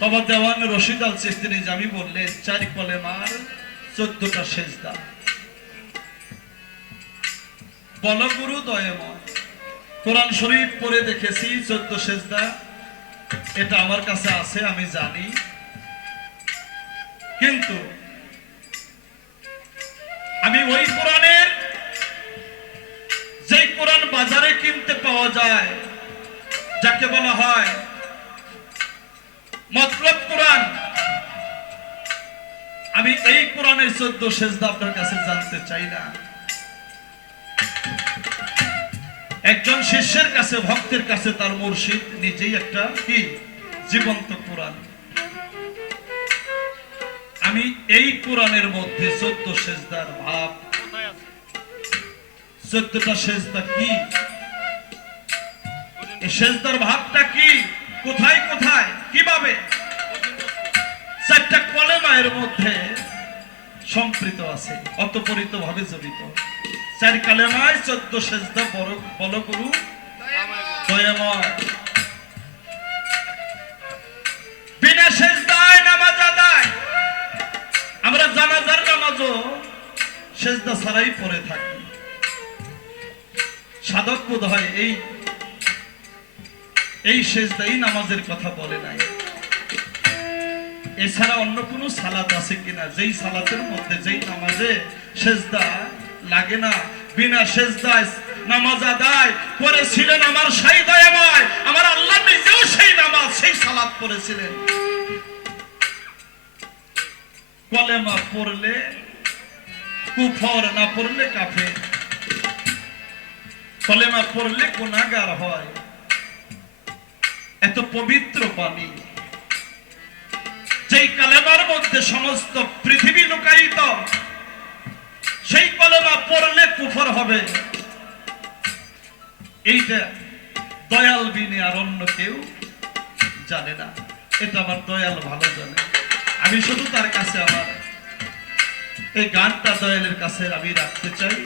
বাবা দেওয়ান রশিদ আল চিস্তি নিজামি বললেন চারি কলে মার চোদ্দটা বলগুরু কোরআন শরীফ দেখেছি, চোদ্দ এটা আমার কাছে আছে, আমি জানি। কিন্তু আমি ওই কোরআনের, যেই কোরআন বাজারে কিনতে পাওয়া যায়, যাকে বলা হয় মতলব কোরআন। আমি এই কোরআনের চোদ্দ সেজদা আপনার কাছে জানতে চাই না। একজন শিষ্যের কাছে, ভক্তের কাছে তার মুর্শিদ নিজেই একটা কি? জীবন্ত কোরআন। আমি এই কোরআনের মধ্যে চোদ্দ সেজদার ভাব। চোদ্দটা সেজদা কি? সেজদার ভাবটা কি? কোথায় কোথায়, কীভাবে? চারটা কলেমায়ের মধ্যে সম্পৃত আছে অতপরিত ভাবে জড়িত। চার কালেমায় চোদ্দ সেজদা বড়, বল গুরু। দয়াময়। বিনা সেজদায় নামাজ আদায়। আমরা জানাজার নামাজও সেজদা ছাড়াই পড়ে থাকি। সাধক বোধ হয় এই এই সেজদাই নামাজের কথা বলে নাই। এছাড়া অন্য কোনো সালাত আছে কিনা? যেই সালাতের মধ্যে যেই নামাজে সেজদা লাগে না, বিনা সেজদায় নামাজ আদায় করেছিলেন আমার সেই দয়াময়, আমার আল্লাহ নিজেও সেই নামাজ, সেই সালাত পড়েছিলেন। কলেমা পড়লে, কুফর না পড়লে কাফে কলেমা পড়লে গুনাহগার হয়। এত পবিত্র বাণী যেই কালেমার মধ্যে সমস্ত পৃথিবী লুকায়িত, সেই কলেমা পড়লে কুফর হবে। এইটা দয়াল বিনে আর অন্য কেউ জানে না। এটা আমার দয়াল ভালো জানে। আমি শুধু তার কাছে আমার এই গানটা দয়ালের কাছে আমি রাখতে চাই।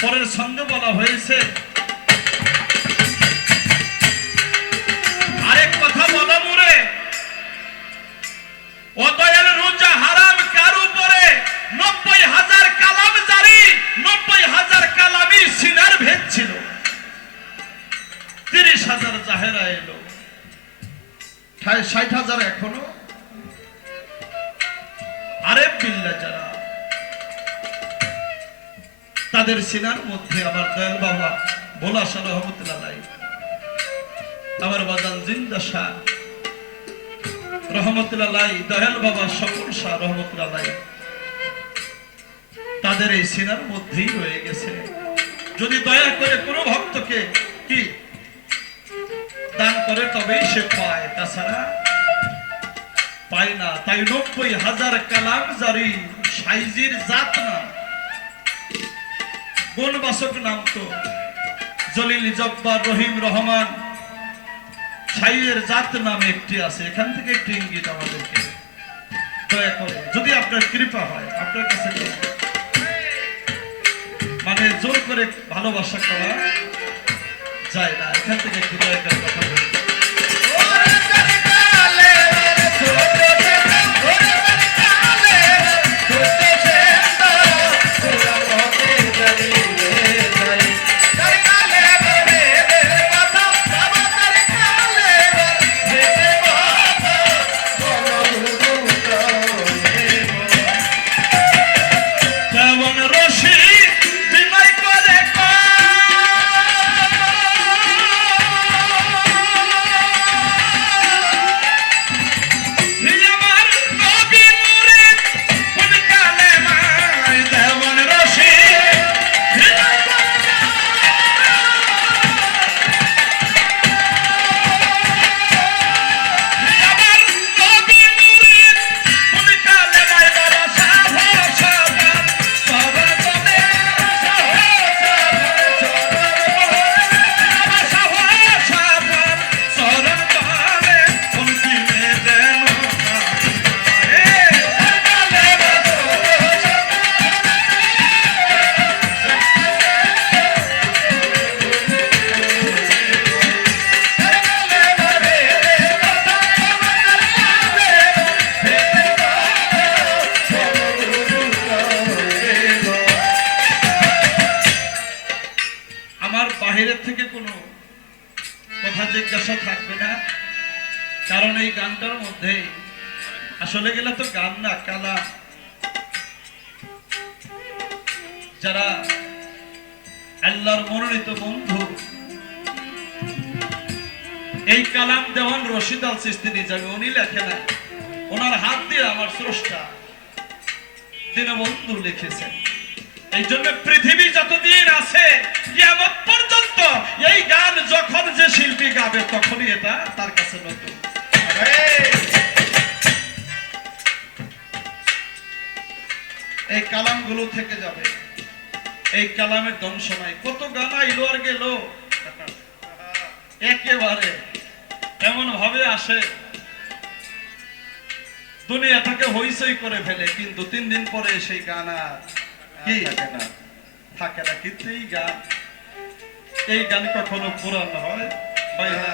পরের সঙ্গে বলা হয়েছে বলো ষাট হাজার এখনও। আরে বিল্লা যারা। তাদের সিনার মধ্যে আমার দয়াল বাবা, ভোলা শাহ রহমতুল্লাহ আমার বাজান জিন্দা শাহ। রহমতুল্লাহ, দয়াল বাবা, সকল শাহ রহমতুল্লাহ। তাদের এই সিনার মধ্যেই রয়ে গেছে। যদি দয়া করে কোনো ভক্তকে কি দান করে, তবেই সে পায়। তাছাড়া পায় না। তাই নব্বই হাজার কালাম জারি, সাইজির জাত না। বনবাসক নাম তো জলিল জব্বার রহিম রহমান। সাইয়ের জাত নামে একটি আছে, এখান থেকে একটি ইঙ্গিত আমাদেরকে দয়া করে। যদি আপনার কৃপা হয়, আপনার কাছে মানে জোর করে ভালোবাসা করা যায় না, এখান থেকে একটু দয়া কথা বলুন। আমার স্রষ্টা দীনবন্ধু লিখেছেন, এই জন্য পৃথিবী যতদিন আছে, কিয়ামত পর্যন্ত এই গান যখন যে শিল্পী গাবে, তখনই এটা তার কাছে নতুন। এই কালামগুলো থেকে যাবে। এই কালামের ধ্বংস নাই। কত গান আর গেল। একেবারে। এমন ভাবে আসে দুনিয়াটাকে হইচই করে ফেলে কিন্তু তিন দিন পরে সেই গান আর কি? থাকে না। থাকে না কিন্তু এই গান। এই গান কখনো পুরান হয়? হয়। না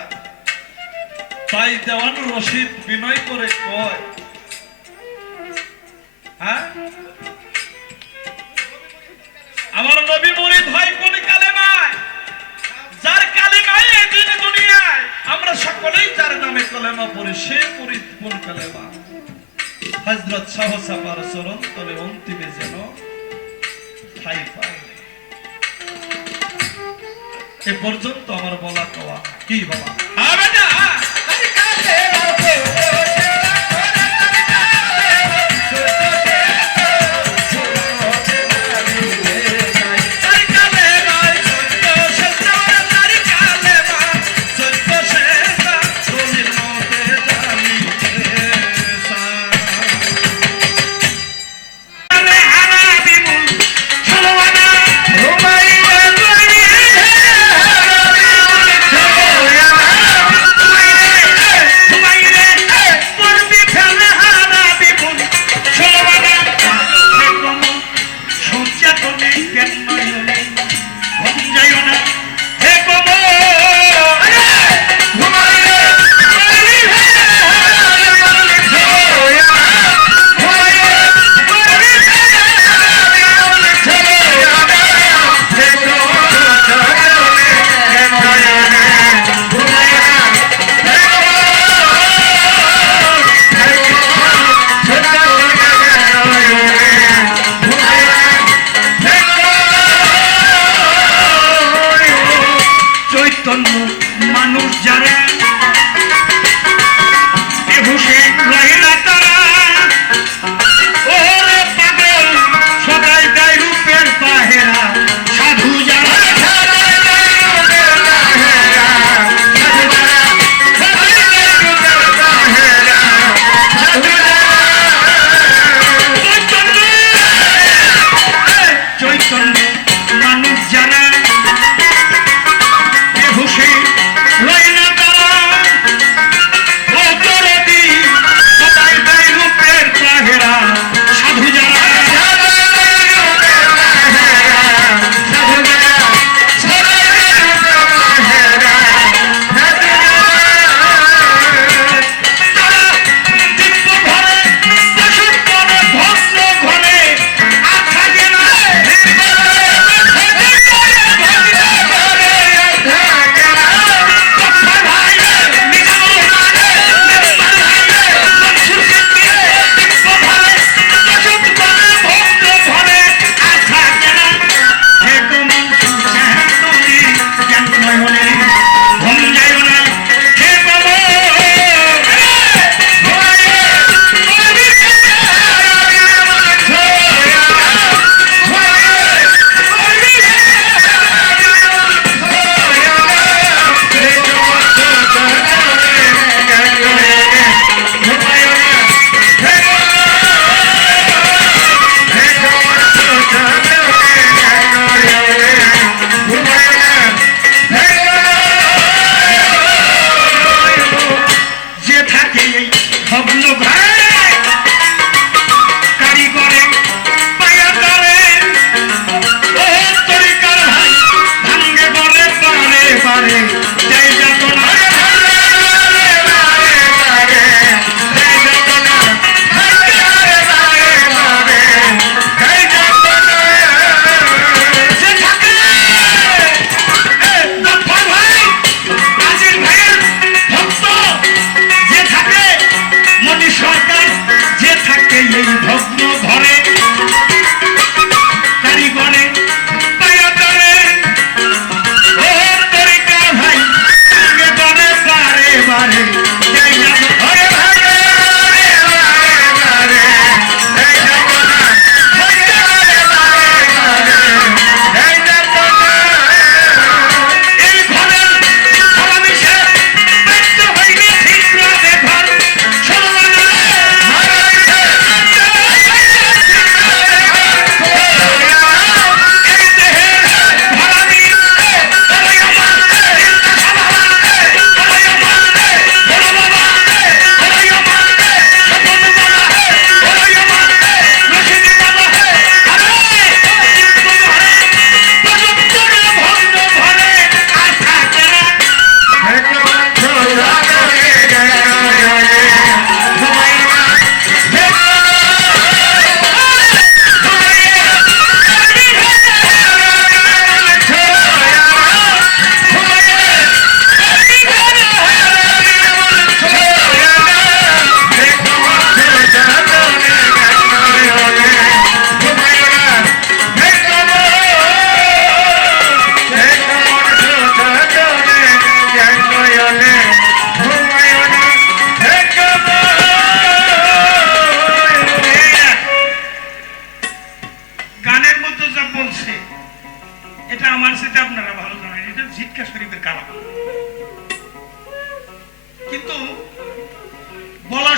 তাই দেওয়ান রশিদ বিনয় করে কয়। হ্যাঁ? আমার নবী মুরিদ হয় কোন কালেমায়? যার কালেমায় এই দিন দুনিয়ায়। আমরা সকলেই যার নামে কলেমা পড়ি সে মুরিদ কোন কালেমা? হজরত সাহসাপার চরণ তবে অন্তিমে যেন ঠাই পায় এ পর্যন্ত আমার বলা কওয়া কি বাবা?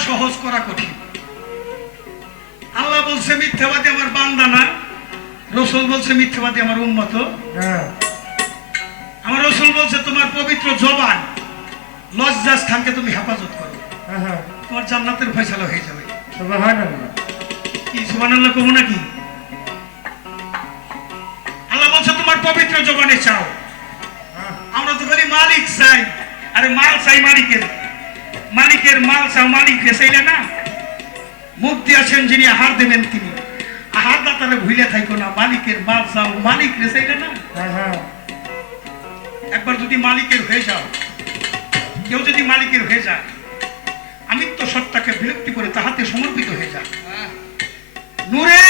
সহজ করা কঠিন। আল্লাহ বলছে মিথ্যাবাদী আমার বান্দা না। রসুল বলছে মিথ্যাবাদী আমার উন্মত আমার রসুল বলছে তোমার পবিত্র জবান লজ্জা স্থানকে তুমি হেফাজত করো। তোমার জান্নাতের ফয়সালা হয়ে যাবে। কি সুবহানাল্লাহ কবো নাকি? আল্লাহ বলছে তোমার পবিত্র জবানে চাও। আমরা তো খালি মালিক চাই আরে মাল চাই মালিকের। মালিকের মাল চাও মালিক চাইলে না মুখ দিয়েছেন যিনি আহার দেবেন তিনি। আহার দাতারে ভুলে থাইকো না মালিকের মাল চাও মালিক চাইলে না। একবার যদি মালিকের হয়ে যাও কেউ যদি মালিকের হয়ে যায় সত্তাকে বিরক্তি করে তাহাতে সমর্পিত হয়ে যায়। নূরে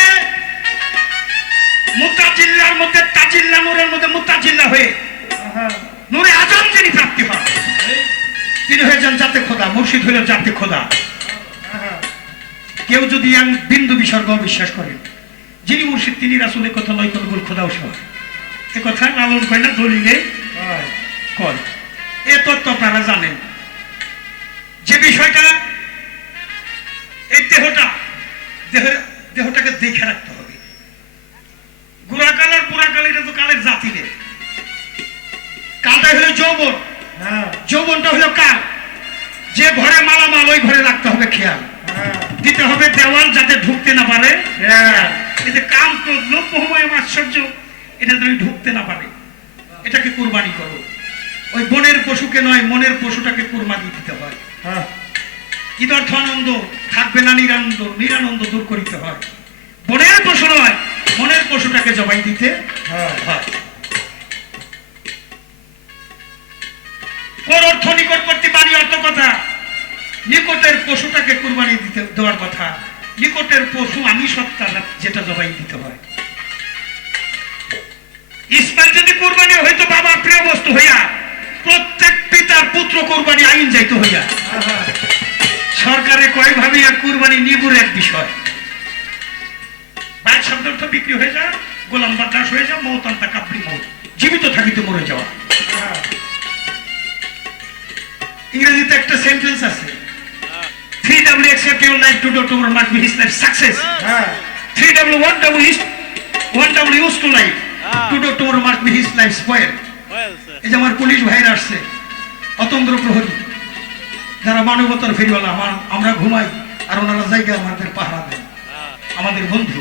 মুতাজিল্লার মধ্যে তাজিল্লা নূরের মধ্যে মুতাজিল্লা হয়ে নূরে আজম তিনি হয়ে যান জাতে খোদা, মুর্শিদ হইল জাতে খোদা। কেউ যদি বিন্দু বিসর্গ বিশ্বাস করেন যিনি মুর্শিদ, তিনি রাসুলের কথা নয় কোনো বল খোদাও সহ এ কথা লালন কয় না, দলিলে কয়। এ তত্ত্ব আপনারা জানেন। যে বিষয়টা, এই দেহটা দেহ দেহটাকে দেখে রাখতে ওই ঘরে রাখতে হবে খেয়াল। দিতে হবে দেওয়াল যাতে ঢুকতে না পারে। এই যে কাম ক্রোধ লোভ আশ্চর্য এটা তুমি ঢুকতে না পারে। এটাকে কুরবানি করো। ওই বনের পশুকে নয় মনের পশুটাকে কুরবানি দিতে হয়। ঈদর্থ আনন্দ থাকবে না নিরানন্দ নিরানন্দ দূর করিতে হয়। বনের পশু নয় মনের পশুটাকে জবাই দিতে হয়। কোন অর্থ নিকটবর্তী বাণী অর্থ কথা? নিকটের পশুটাকে কুরবানি দিতে, দেওয়ার কথা। নিকটের পশু আমি সত্তা যেটা জবাই দিতে হয়। ইসমাইল যদি কুরবানি হইতো বাবার প্রিয় বস্তু হইয়া, প্রত্যেক পিতার পুত্র কুরবানি আইন যাইতো হইয়া। সরকারে কয় ভাবিয়া কুরবানি নিবুর এক বিষয়। বাইক শব্দ অর্থ বিক্রি হয়ে যায়, গোলাম বাদাস হয়ে যাও মৌতান্তা কাপড়ি মৌ জীবিত থাকিতে মরে যাওয়া। ইংরেজিতে একটা সেন্টেন্স আছে এই যে আমার পুলিশ ভাইরা আসছে অতন্ত্র প্রহরী যারা মানবতার ফেরিওয়ালা আমার আমরা ঘুমাই আর ওনারা জায়গা আমাদের পাহারা দেন আমাদের বন্ধু।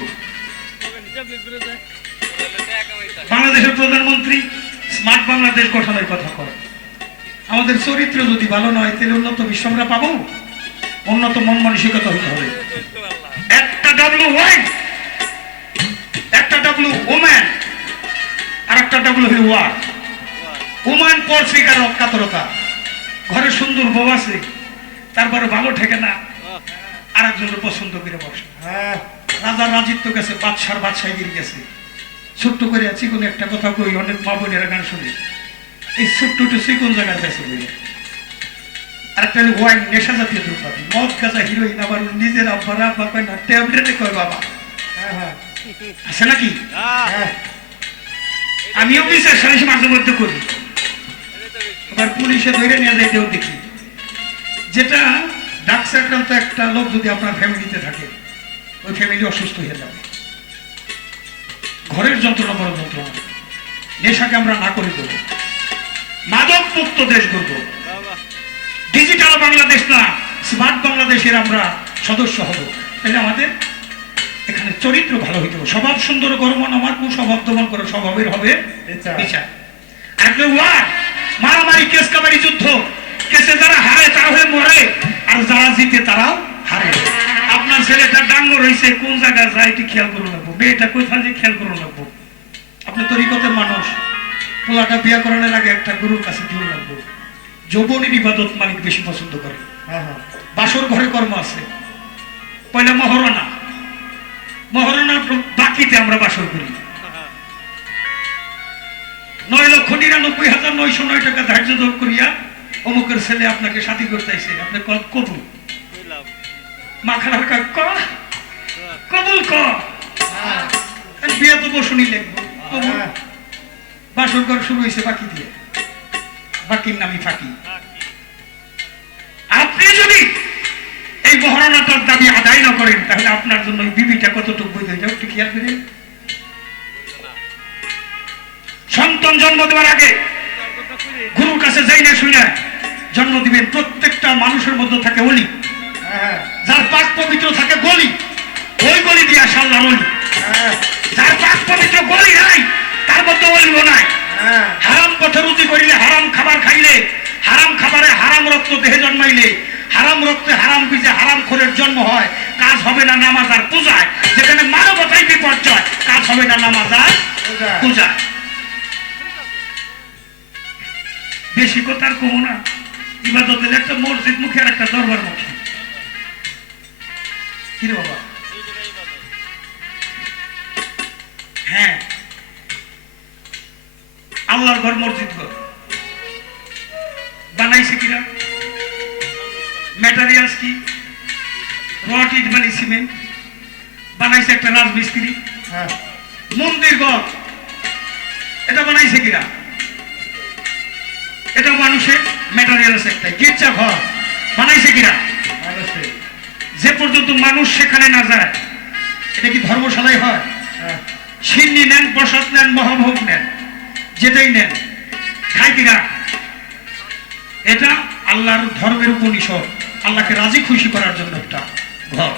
বাংলাদেশের প্রধানমন্ত্রী স্মার্ট বাংলাদেশ গঠনের কথা করে আমাদের চরিত্র যদি ভালো নয় তাহলে উন্নত বিশ্ব আমরা পাবো। উন্নত মন মানসিকতা হতে হবে। একটা ডাব্লু ওয়াই একটা ডাব্লু ওম্যান আর একটা ডাব্লু হলো ওয়ার ওমান পর ফিগার অকাতরতা ঘরে সুন্দর বউ আছে তারপরে ভালো ঠেকে না। আর একজনের পছন্দ করে বসে। হ্যাঁ। রাজার রাজিত্ব গেছে বাদশার বাদশাহীগিরি গেছে। ছোট্ট করে চিকুন একটা কথা কই অনেক মা বোনেরা গান শুনে। এই ছোট্ট চিকুন জায়গার কাছে আরেকটা হলো ওয়াইন নেশা জাতীয় দ্রব্যাদি মদ গাঁজা হিরোইন আবার নিজের আব্বার আব্বা কয় না ট্যাবলেটে কয় বাবা। হ্যাঁ হ্যাঁ। আছে নাকি? হ্যাঁ। আমিও বিচার সালিশ মাঝে মধ্যে করি। এবার পুলিশে ধরে নিয়ে যাইতেও দেখি। যেটা ডাক্স আক্রান্ত একটা লোক যদি আপনার ফ্যামিলিতে থাকে ওই ফ্যামিলি অসুস্থ হয়ে যাবে। ঘরের যন্ত্রণা বড় যন্ত্রণা। নেশাকে আমরা না করে দেবো। মাদক মুক্ত দেশ করব ডিজিটাল বাংলাদেশ না স্মার্ট বাংলাদেশের আমরা সদস্য হব। তাহলে আমাদের এখানে চরিত্র ভালো হইতে হবে। স্বভাব সুন্দর কর্মন আমার কুস্বভাব দমন করে স্বভাবের হবে বিচার। ওয়ার মারামারি কেস কাবারি যুদ্ধ কেসে যারা হারে তারা হয়ে মরে আর যারা জিতে তারাও হারে। আপনার ছেলেটা ডাঙ্গ রয়েছে কোন জায়গায় যায় এটি খেয়াল করে রাখব মেয়েটা কোথায় যে খেয়াল করে রাখব আপনি তরিকতের মানুষ পোলাটা বিয়া করানোর আগে একটা গুরুর কাছে দিয়ে রাখব যৌবনের ইবাদত মালিক বেশি পছন্দ করে। হ্যাঁ হ্যাঁ। বাসর ঘরে কর্ম আছে। পয়লা মহরণা। মহরণার বাকিতে আমরা বাসর করি। নয় লক্ষ নিরানব্বই হাজার নয়শো নয় টাকা ধার্য দর করিয়া অমুকের ছেলে আপনাকে সাথী করতেছে আপনি কবুল। মাখার ক- কবুল ক? বিয়া তো বসুনি লিখব কবুল। বাসর ঘর শুরু হয়েছে বাকি দিয়ে। বাকির নামই ফাঁকি। আপনি যদি এই মহারণাটার দাবি আদায় না করেন তাহলে আপনার জন্য বিবিটা কতটুকু বৈধ এটা একটু খেয়াল করেন সন্তান জন্ম দেওয়ার আগে গুরুর কাছে যাই না শুনে জন্ম দিবেন। প্রত্যেকটা মানুষের মধ্যে থাকে অলি। হ্যাঁ যার পাক পবিত্র থাকে গলি। ওই গলি দিয়া সাল্লাহ অলি হ্যাঁ। যার পাক পবিত্র গলি নাই তার মধ্যে অলিও নাই। হ্যাঁ হারাম পথে রুচি করিলে হারাম খাবার খাইলে হারাম খাবারে হারাম রক্ত দেহে জন্মাইলে হারাম রক্তে হারাম বীজে হারাম খোরের জন্ম হয় কাজ হবে না নামাজ আর পূজায় যেখানে মানবতাই বিপর্যয় কাজ হবে না নামাজ আর পূজায়। পূজায় বেশি কথার কমো না। ইবাদতের একটা মসজিদ মুখে আর একটা দরবার মুখে। কি রে বাবা? হ্যাঁ। আল্লাহর ঘর মসজিদ ঘর। বানাইছে কিনা ম্যাটারিয়ালস কি? রড ইট বালি সিমেন্ট বানাইছে একটা রাজমিস্ত্রি। হ্যাঁ। মন্দির ঘর। এটা বানাইছে কিনা এটা মানুষের ম্যাটারিয়ালস একটা। গির্জা ঘর। বানাইছে কিনা যে পর্যন্ত মানুষ সেখানে না যায় এটা কি ধর্মশালায় হয়? হ্যাঁ। সিন্নি নেন প্রসাদ নেন মহাভোগ নেন। যেটাই নেন খাই কিনা? এটা আল্লাহর ধর্মের উপনিষদ আল্লাহকে রাজি খুশি করার জন্য একটা ঘর।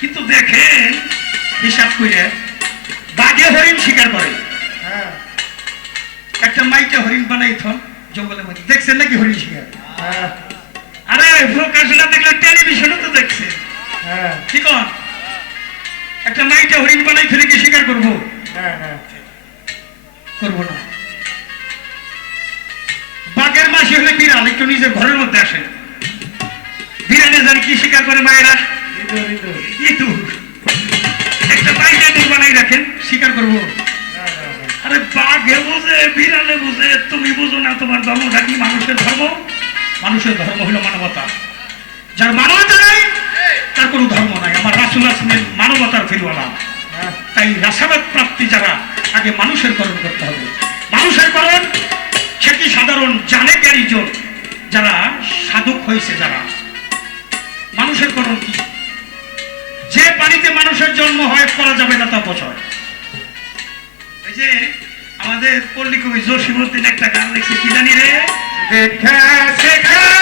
কিন্তু দেখেন হিসাব করে বাঘে হরিণ শিকার করে। হ্যাঁ। একটা মাইকে হরিণ বানাই থন জঙ্গলের মধ্যে। দেখছেন নাকি হরিণ শিকার? হ্যাঁ। আরে প্রকাশ না দেখলে টেলিভিশনে তো দেখছে হ্যাঁ। কি কন? একটা মাইকে হরিণ বানাই ফেলে কি শিকার করব? হ্যাঁ হ্যাঁ। করব না। বাঘের মাসি হলে বিড়াল একটু নিজের ঘরের মধ্যে আসে। বিড়ালে জানি কি শিকার করে মায়েরা? ইঁদুর। একটা বাইরে বানাই রাখেন, শিকার করব। আরে বাঘে বুঝে, বিড়ালে বুঝে, তুমি বুঝো না তোমার ধর্মটা কি মানুষের ধর্ম? মানুষের ধর্ম হলো মানবতা। যার মানবতা নাই, তার কোনো ধর্ম নাই। আমার রাসুল আসমের মানবতার ফিরওয়ালা তাই রাসাবাদ প্রাপ্তি যারা, আগে মানুষের করণ করতে হবে। মানুষের করণ, সে কি সাধারণ জানে জ্ঞানীজন যারা সাধক হয়েছে যারা। মানুষের করণ কি? যে পানিতে মানুষের জন্ম হয়, করা যাবে না তা বছর এই যে আমাদের পল্লী কবি জসিমুদ্দিন একটা গান লিখছে, কি জানি রে? দেখা শেখা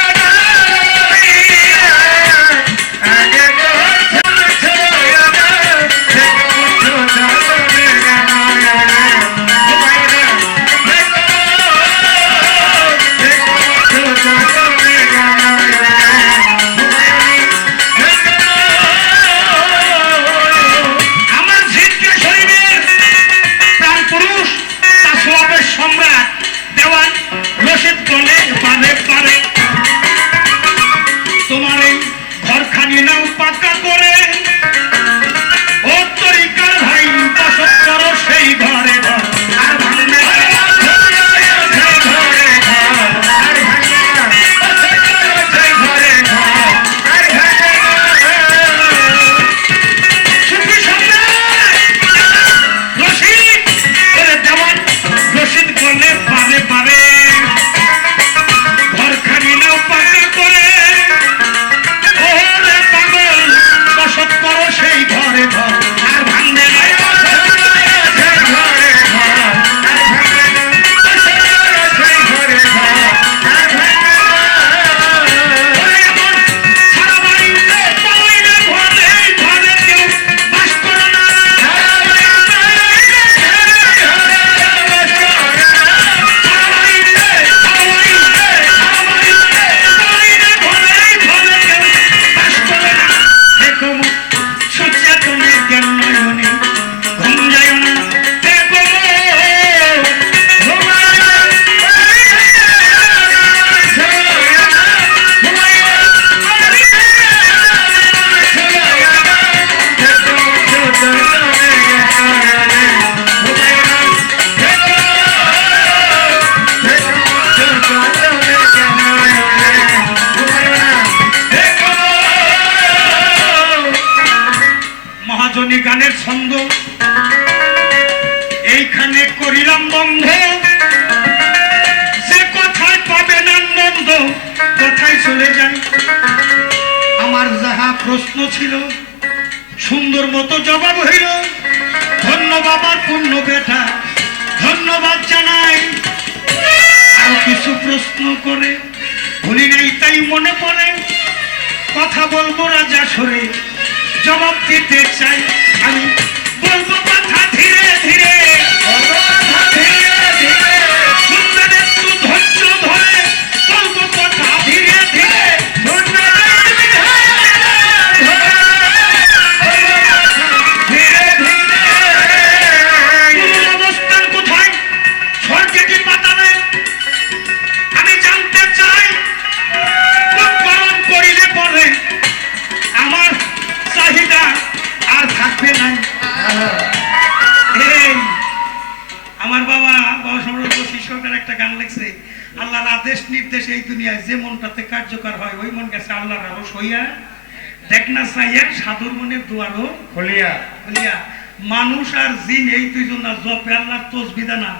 প্রশ্ন করে, ভুলি নাই তাই মনে পড়ে। কথা বলব রাজা সরে, জবাব দিতে চাই। আমি বলব আদেশ নির্দেশ এই দুনিয়ায় যে মনটাতে কার্যকর হয় ওই মন গেছে আল্লাহর আরও সইয়া। দেখ না সাইয়া সাধুর মনের দুয়ারও খুলিয়া। বলিয়া মানুষ আর জিন এই দুইজন না জপে আল্লাহর তসবিদা না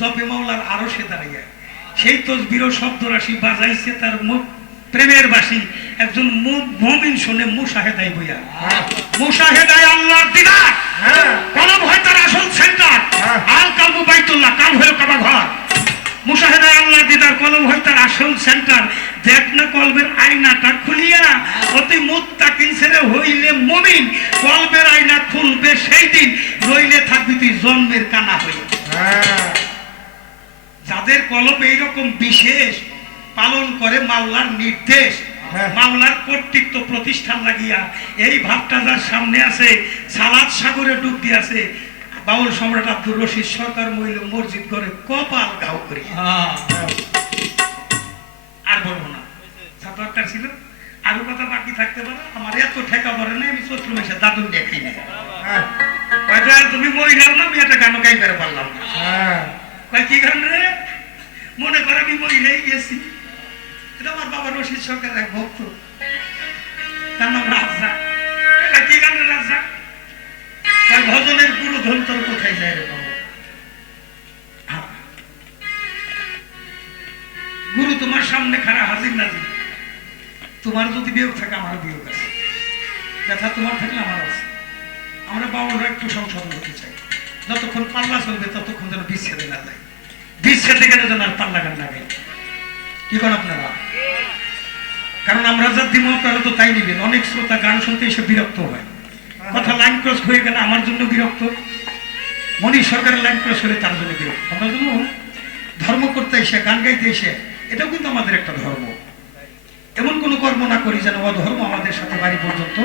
জপে মাওলার আরও সে দাঁড়াইয়া। সেই তসবিরও শব্দ রাশি বাজাইছে তার মুখ প্রেমের বাসি। একজন মু- মুমিন শুনে মুশাহেদাই বইয়া। মুশাহেদায় আল্লাহর দিদার। হ্যাঁ। কলম হয় তার আসল সেন্টার। হ্যাঁ। আল কালবু বাইতুল্লাহ কাল হয়ে কাবা ঘর। মুশাহেদায় আল্লাহ দিদার কলম হয় তার আসল সেন্টার দেখ না কলবের আয়নাটা খুলিয়া অতি মুত্তাকিন ছেড়ে হইলে মমিন। কলবের আয়না খুলবে সেই দিন রইলে থাকবি তুই জন্মের কানা হইয়া হ্যাঁ। যাদের কলব এইরকম বিশেষ পালন করে মাওলার নির্দেশ হ্যাঁ। মাওলার কর্তৃত্ব প্রতিষ্ঠান লাগিয়া এই ভাবটা যার সামনে আছে সালাদ সাগরে ডুব দিয়েছে বাউল সম্রাট আব্দুর রশিদ সরকার মহিল মসজিদ করে কপাল গাও করি আর বলব না। যা ছিল। আরও কথা বাকি থাকতে পারে। আমার এত ঠেকা পড়ে না আমি চৈত্র মাসে দাদুন দিয়ে খাই না হ্যাঁ। তুমি মহিলাও না আমি একটা গানও গাইবার পারলাম না। হ্যাঁ। কি গান রে? মনে করে আমি মহিলাই গেছি। এটা আমার বাবা রশিদ সরকার এক ভক্ত। তার নাম রাজা। কয় ভজনের গুরু ধন্তর কোথায় যায় রে বাবা। গুরু তোমার সামনে খারা হাজির নাজির তোমার যদি বিয়োগ থাকে আমার বিয়োগ আছে। ব্যথা তোমার থাকলে আমার আছে। আমরা বাবারা একটু সংশোধন হতে চাই। যতক্ষণ পাল্লা চলবে, ততক্ষণ যেন বিচ্ছেদে না যায়। বিচ্ছেদে গেলে যেন আর পাল্লা গান লাগে কি করেন আপনারা? কারণ আমরা যা দিব আপনারা তো তাই নিবেন। অনেক শ্রোতা গান শুনতে এসে বিরক্ত হয়। কথা লাইন ক্রস হয়ে গেলে আমার জন্য বিরক্ত। মনীষ সরকারের লাইন ক্রস হলে তার জন্য বিরক্ত। আমরা জন্য ধর্ম করতে এসে, গান গাইতে এসে, এটাও কিন্তু আমাদের একটা ধর্ম। এমন কোনো কর্ম না করি যেন অধর্ম আমাদের সাথে বাড়ি পর্যন্ত।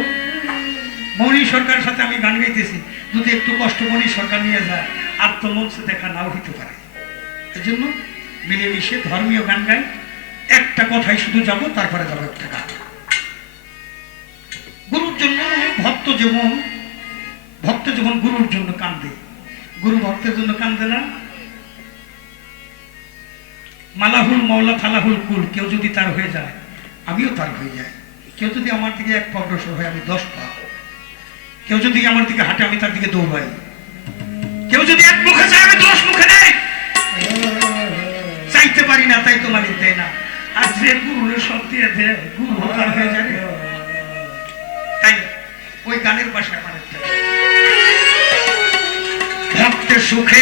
মৌনী সরকারের সাথে আমি গান গাইতেছি। যদি একটু কষ্ট মৌনী সরকার নিয়ে যায় তো দেখা নাও হইতে পারে। এই জন্য মিলেমিশে ধর্মীয় গান গাই। একটা কথাই শুধু যাব, তারপরে যাব একটা গান। জন্য ভক্ত যেমন ভক্ত যেমন গুরুর জন্য কান্দে। গুরু ভক্তের জন্য কান্দে না। মালাহুল মাওলা ফালাহুল কুল, কেউ যদি তার হয়ে যায়, আমিও তার হয়ে যাই। কেউ যদি আমার দিকে এক পা অগ্রসর হয়, আমি দশ পা। কেউ যদি আমার দিকে হাঁটে, আমি তার দিকে দৌড়াই। কেউ যদি এক মুখে যায়, আমি দশ মুখে নেই। চাইতে পারি না, তাই তো মালিক দেয় না। আর যে গুরুর দিয়ে দেয়, গুরু হয়ে যায়। তাই ওই গানের পাশে আমার ভক্তের সুখে